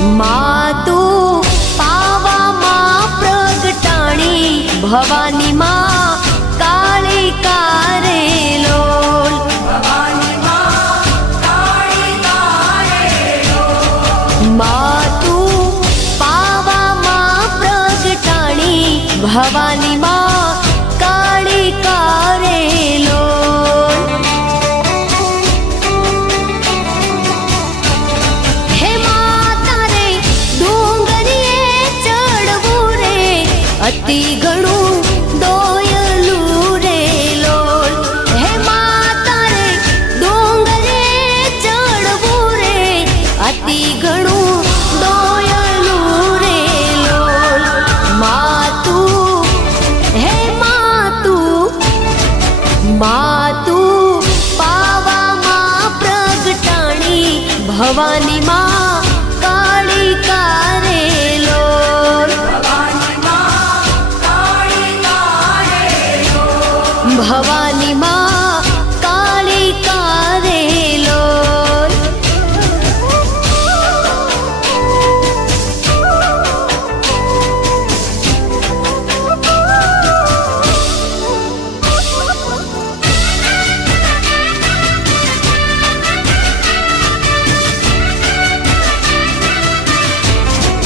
मातु पावा मा प्रगटाणी भवानी मा कालिका रे लोल। मातु पावा मा प्रगटाणी भवानी मा कालिका रे लोल। हे माता रे डूंगरिये चढ़वू रे अति घणू दोयलू रे लोल। हे माता रे डूंगरिये चढ़वू रे अति घणू दोयलू रे लोल। मातु हे मातु मातु पावा मा प्रगटाणी भवानी मा कालिका रे लोल। भवानी मा